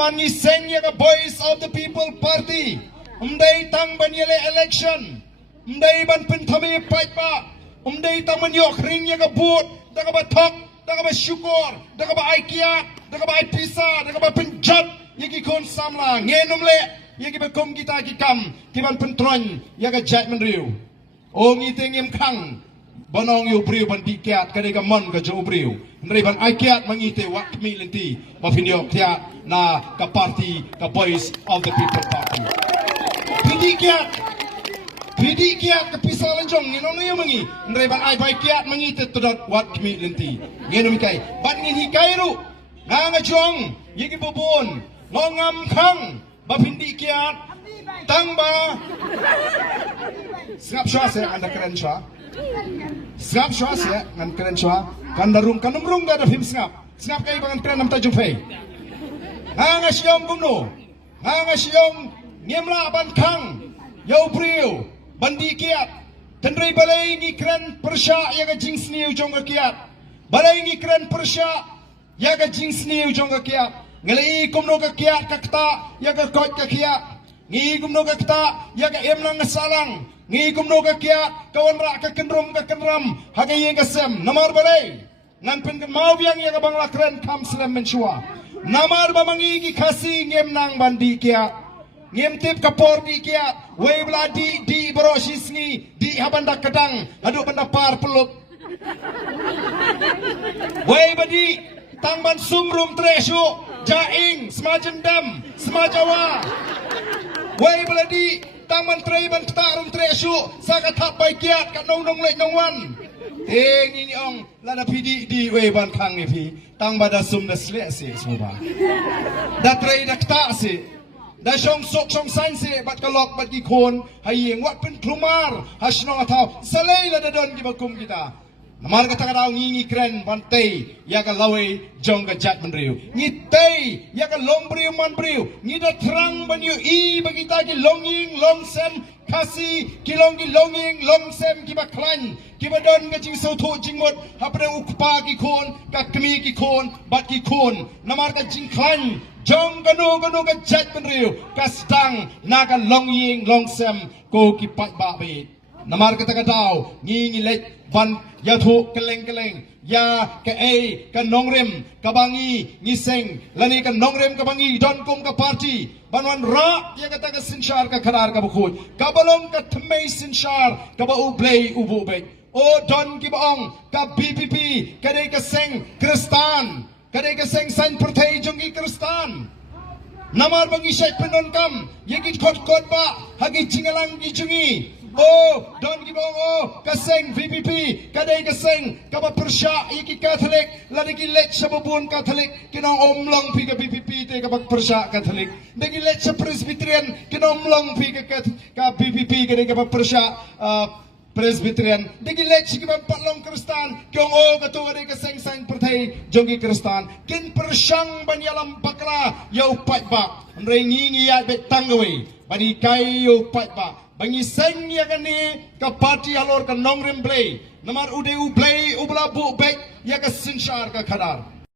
Mangiseng ya ka Voice of the People Party. Umday tang banyele election. Umday ban penthami fight pa. Umday tang manyok ring ya ka boot. Da ka ba thok, da ka ba syukur, da ka ba aikia, da ka ba pisa, da ka ba penjat. Yagi kon samla ngenum le. Yagi ba kum kita kikam. Kiban pentron ya ka jat menriu. O ngiteng yem kang. Banong yu priu ban dikiat kadai ka mon ka jo priu. Nri ban aikiat mangite wak mi lenti. Mafinyo kiat na ka party ka Voice of the People Party. Pidikiat ka pisa lanjong ngino yu mangi. Nri ban ai bai kiat mangite todot wak mi lenti. Ngino mikai. Ban ngin hikai ru. Nga jong yigi bubun. Ngongam kang bapindi kiat tangba. Singap syah saya anda keren syah. Singap syah saya ngan keren syah. Kandarung kanumrung da him singap. Singap kay bangan keren nam tajung fei. Nga siyong gumno. Nga siyong ngimla ban kang. Yau priu bandi kiat. Tendrai balai ni keren persya yaga jings niu jong kiat. Balai ni keren persya yaga jings niu jong kiat. Ngalai kumno ka kiat kakta yaga kot ka kiat. Ngi kumno ka kta yaga emnang ngasalang. Ngi kumno ka kiat kawan rak ka kenram hagaye ka sem namar balai. Ngan pen mau biang yaga bangla keren kam selam mensua. Namar ba mangigi kasi ngemnang bandi kiat. Ngem tip kapor di kiat. Wei bla di berosis ni di habanda kadang aduk benda par peluk. Wei badi tangban sumrum tresu jaing semacam dam semajawa. Wei bla di tangban treiban tarum tresu sakat hap bai kiat kat nong lek nongwan. Ini ong lana pidi di wei ban kang ni pi tang bada sum da slek se semua. Da trei da kta se. Da shong sok shong san se bat kalok bat ki kon hayeng wat pen klumar hasnong atau salai la da don ki bakum kita. Namar kata kata ngingi keren bantai ya ka lawe jong ka jat menriu. Ngitai ya ka long briu man briu. Ngida terang banyu I bagi ta ki longing long sem kasi kilong ki longing long sem ki baklan. Ki badon ka jing so tho jing mot hapre ukpa ki kon ka kemi ki kon bat ki kon. Namar ka jing klan jong ganu ka jat menriu. Ka stang na ka longing long sem ko ki pat ba be. Namar kata kata ngingi lek ban ya thu keleng ya ke ka nongrem ka bangi ngiseng lani ka nongrem ka bangi don kum ka party banwan ra ya kata ka sinshar ka kharar ka bukhut ka balong ka thmei sinshar ka ba ublei ubu be o don ki baong ka BPP ka dei ka seng kristan ka dei ka seng san perthai jongi kristan namar bangi syek penon kam yegi kot ba hagi jingalang gi jungi. Oh, don gibong oh, kaseng VPP, kadai kaseng, kaba persya iki Katolik, lagi gilet sa bubun Katolik, kinong omlong pi ka VPP te kaba persya Katolik, dagi gilet sa Presbyterian, kinong omlong pi ka VPP kadai kaba persya Presbyterian, dagi gilet sa kaba patlong Kristan, kyong oh katu kadai kaseng sang pertai jongi Kristan, kin persyang banyalam bakla yau pat ba, amray ngingi ya bet tanggawi, bani kay yau pat ba. Bangi seng ya kani ka party halor ka nongrem play namar ude u play ubla bu bek ya ka sinshar ka khadar